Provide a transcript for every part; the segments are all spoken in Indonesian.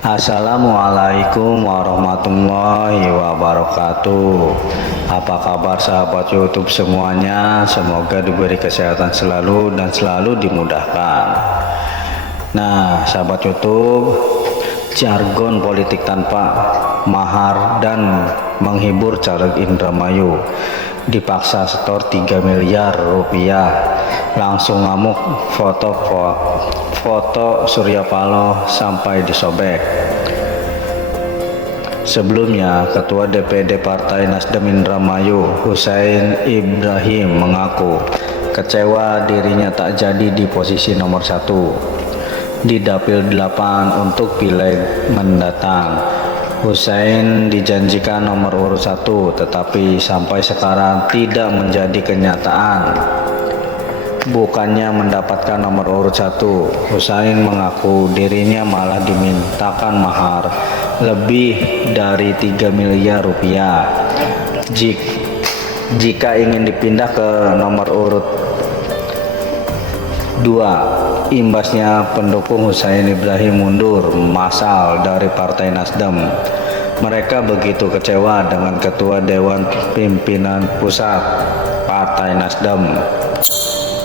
Assalamualaikum warahmatullahi wabarakatuh. Apa kabar sahabat YouTube semuanya? Semoga diberi kesehatan selalu dan selalu dimudahkan. Nah, sahabat YouTube, jargon politik tanpa mahar dan menghibur caleg Indramayu, dipaksa setor 3 miliar rupiah, langsung ngamuk, foto Surya Paloh sampai disobek. Sebelumnya, Ketua DPD Partai Nasdem Indramayu, Husain Ibrahim, mengaku kecewa dirinya tak jadi di posisi nomor 1 di Dapil 8 untuk pileg mendatang. Husain dijanjikan nomor urut 1, tetapi sampai sekarang tidak menjadi kenyataan. Bukannya mendapatkan nomor urut 1, Husain mengaku dirinya malah dimintakan mahar lebih dari 3 miliar rupiah jika ingin dipindah ke nomor urut 2. Imbasnya pendukung Husain Ibrahim mundur massal dari Partai Nasdem. Mereka begitu kecewa dengan Ketua Dewan Pimpinan Pusat Partai Nasdem.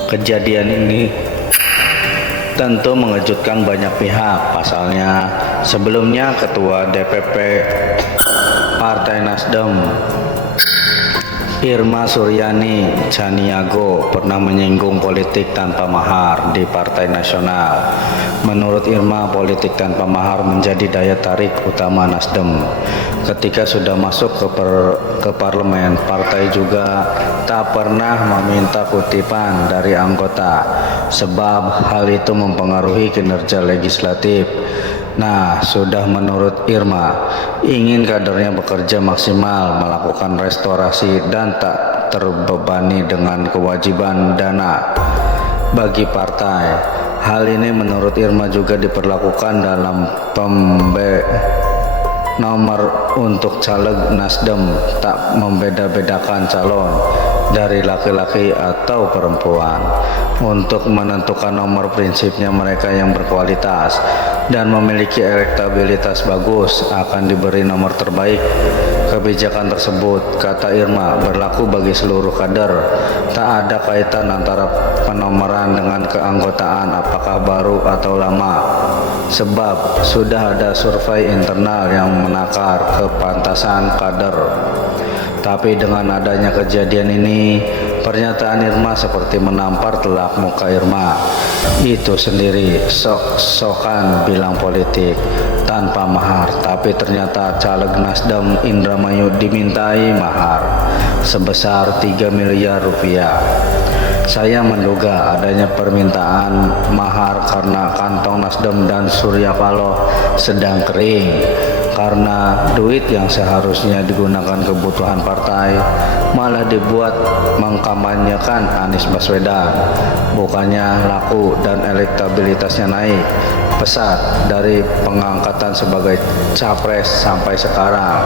Kejadian ini tentu mengejutkan banyak pihak. Pasalnya, sebelumnya Ketua DPP Partai Nasdem Irma Suryani Chaniago pernah menyinggung politik tanpa mahar di Partai Nasional. Menurut Irma, politik tanpa mahar menjadi daya tarik utama Nasdem. Ketika sudah masuk ke parlemen, partai juga tak pernah meminta kutipan dari anggota, sebab hal itu mempengaruhi kinerja legislatif. Nah, sudah menurut Irma, ingin kadernya bekerja maksimal, melakukan restorasi dan tak terbebani dengan kewajiban dana bagi partai. Hal ini menurut Irma juga diperlakukan dalam nomor untuk caleg Nasdem, tak membeda-bedakan calon dari laki-laki atau perempuan. Untuk menentukan nomor, prinsipnya mereka yang berkualitas dan memiliki elektabilitas bagus akan diberi nomor terbaik. Kebijakan tersebut, kata Irma, berlaku bagi seluruh kader. Tak ada kaitan antara penomoran dengan keanggotaan, apakah baru atau lama, sebab sudah ada survei internal yang menakar kepantasan kader. Tapi dengan adanya kejadian ini, pernyataan Irma seperti menampar telak muka Irma. Itu sendiri sok-sokan bilang politik tanpa mahar, tapi ternyata caleg Nasdem Indramayu dimintai mahar sebesar 3 miliar rupiah. Saya menduga adanya permintaan mahar karena kantong Nasdem dan Surya Paloh sedang kering, karena duit yang seharusnya digunakan kebutuhan partai malah dibuat mengkampanyekan Anies Baswedan. Bukannya laku dan elektabilitasnya naik pesat dari pengangkatan sebagai capres sampai sekarang,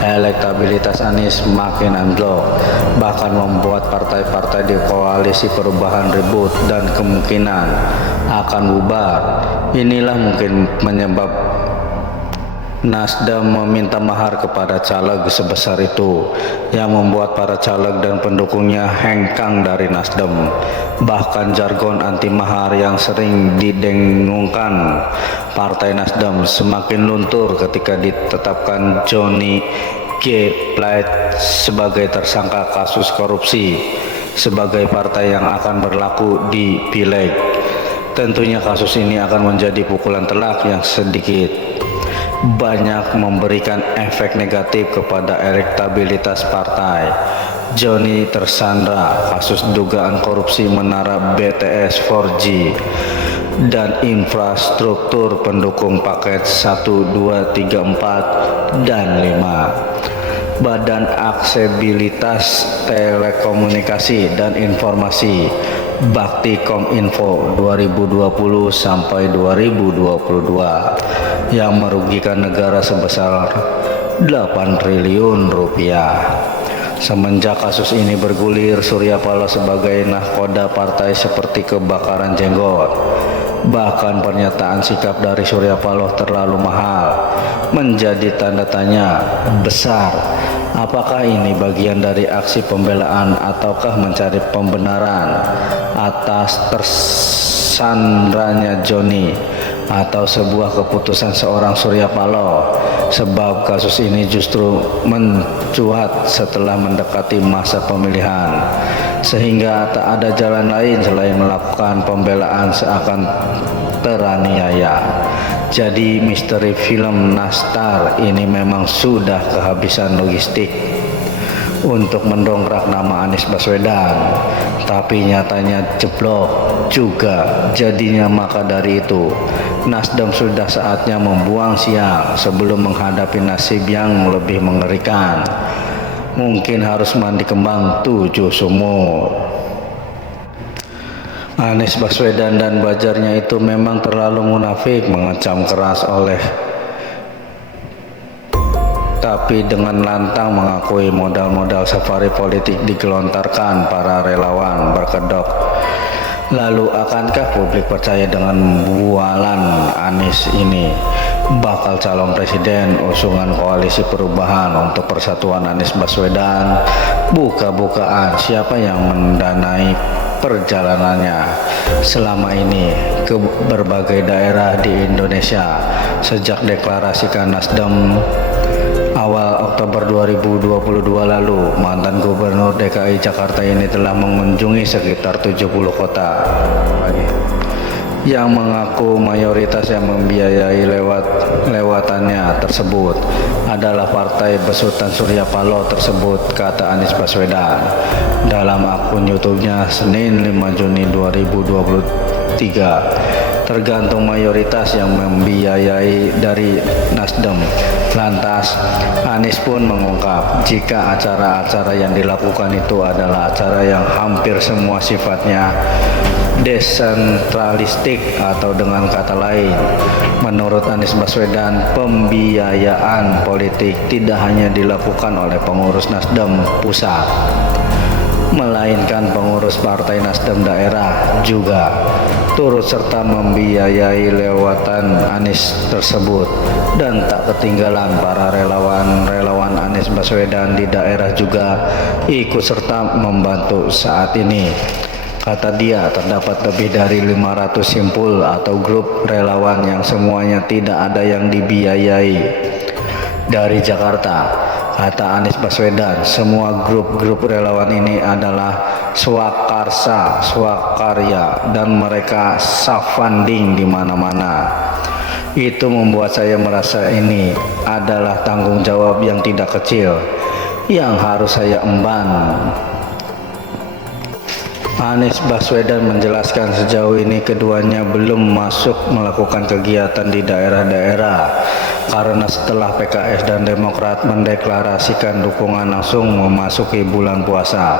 elektabilitas Anies makin anjlok, bahkan membuat partai-partai di koalisi perubahan ribut dan kemungkinan akan bubar. Inilah mungkin menyebab Nasdem meminta mahar kepada caleg sebesar itu, yang membuat para caleg dan pendukungnya hengkang dari Nasdem. Bahkan jargon anti mahar yang sering didengungkan Partai Nasdem semakin luntur ketika ditetapkan Johnny G. Plate sebagai tersangka kasus korupsi sebagai partai yang akan berlaku di pileg. Tentunya kasus ini akan menjadi pukulan telak yang sedikit banyak memberikan efek negatif kepada elektabilitas partai. Johnny tersandra kasus dugaan korupsi menara BTS 4G dan infrastruktur pendukung paket 1, 2, 3, 4, dan 5. Badan Aksesibilitas Telekomunikasi dan Informasi Bakti Kominfo 2020 sampai 2022 yang merugikan negara sebesar 8 triliun rupiah. Semenjak kasus ini bergulir, Surya Paloh sebagai nahkoda partai seperti kebakaran jenggot. Bahkan pernyataan sikap dari Surya Paloh terlalu mahal, menjadi tanda tanya besar. Apakah ini bagian dari aksi pembelaan ataukah mencari pembenaran atas tersandranya Joni, atau sebuah keputusan seorang Surya Paloh? Sebab kasus ini justru mencuat setelah mendekati masa pemilihan, sehingga tak ada jalan lain selain melakukan pembelaan seakan teraniaya. Jadi misteri film Nastar ini memang sudah kehabisan logistik untuk mendongkrak nama Anies Baswedan, tapi nyatanya jeblok juga jadinya. Maka dari itu Nasdem sudah saatnya membuang sial sebelum menghadapi nasib yang lebih mengerikan. Mungkin harus mandi kembang 7 sumur. Anies Baswedan dan bajarnya itu memang terlalu munafik, mengecam keras tapi dengan lantang mengakui modal-modal safari politik digelontarkan para relawan berkedok. Lalu akankah publik percaya dengan bualan Anies ini bakal calon presiden usungan koalisi perubahan untuk persatuan Anies Baswedan? Buka-bukaan siapa yang mendanai perjalanannya selama ini ke berbagai daerah di Indonesia sejak deklarasikan Nasdem awal Oktober 2022 lalu. Mantan Gubernur DKI Jakarta ini telah mengunjungi sekitar 70 kota yang mengaku mayoritas yang membiayai lewatannya tersebut adalah partai besutan Surya Paloh tersebut, kata Anies Baswedan dalam akun YouTube-nya Senin 5 Juni 2023. Tergantung mayoritas yang membiayai dari Nasdem. Lantas Anies pun mengungkap jika acara-acara yang dilakukan itu adalah acara yang hampir semua sifatnya desentralistik, atau dengan kata lain, menurut Anies Baswedan, pembiayaan politik tidak hanya dilakukan oleh pengurus Nasdem pusat, melainkan pengurus partai Nasdem daerah juga turut serta membiayai lewatan Anies tersebut. Dan tak ketinggalan para relawan Anies Baswedan di daerah juga ikut serta membantu saat ini. Kata dia, terdapat lebih dari 500 simpul atau grup relawan yang semuanya tidak ada yang dibiayai dari Jakarta. Kata Anies Baswedan, semua grup-grup relawan ini adalah swakarsa, swakarya, dan mereka self-funding di mana-mana. Itu membuat saya merasa ini adalah tanggung jawab yang tidak kecil yang harus saya emban. Anies Baswedan menjelaskan sejauh ini keduanya belum masuk melakukan kegiatan di daerah-daerah karena setelah PKS dan Demokrat mendeklarasikan dukungan langsung memasuki bulan puasa,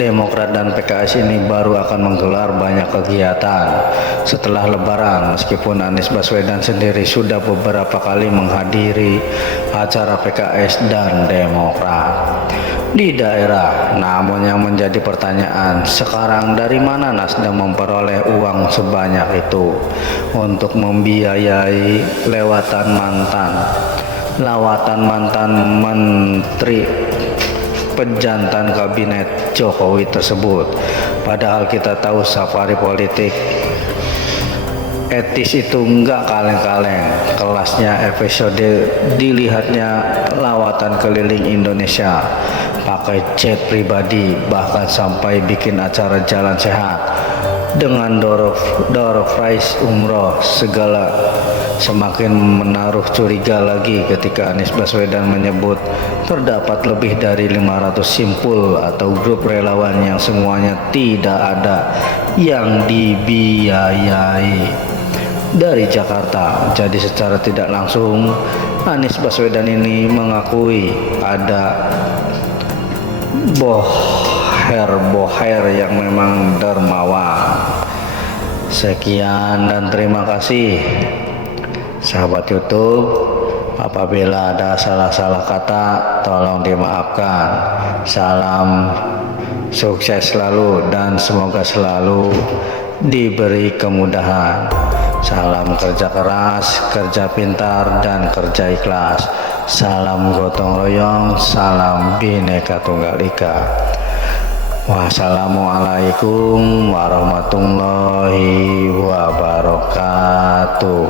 Demokrat dan PKS ini baru akan menggelar banyak kegiatan setelah Lebaran. Meskipun Anies Baswedan sendiri sudah beberapa kali menghadiri acara PKS dan Demokrat di daerah. Namun yang menjadi pertanyaan sekarang, dari mana Nasdem memperoleh uang sebanyak itu untuk membiayai lawatan mantan menteri pejantan kabinet Jokowi tersebut? Padahal kita tahu safari politik etis itu enggak kaleng-kaleng kelasnya. Episode dilihatnya lawatan keliling Indonesia pakai jet pribadi, bahkan sampai bikin acara jalan sehat dengan door prize umroh segala. Semakin menaruh curiga lagi ketika Anies Baswedan menyebut terdapat lebih dari 500 simpul atau grup relawan yang semuanya tidak ada yang dibiayai dari Jakarta. Jadi secara tidak langsung Anies Baswedan ini mengakui ada boher yang memang dermawan. Sekian dan terima kasih sahabat YouTube. Apabila ada salah-salah kata tolong dimaafkan. Salam sukses selalu dan semoga selalu diberi kemudahan. Salam kerja keras, kerja pintar, dan kerja ikhlas. Salam gotong royong, salam Bhinneka Tunggal Ika. Wassalamualaikum warahmatullahi wabarakatuh.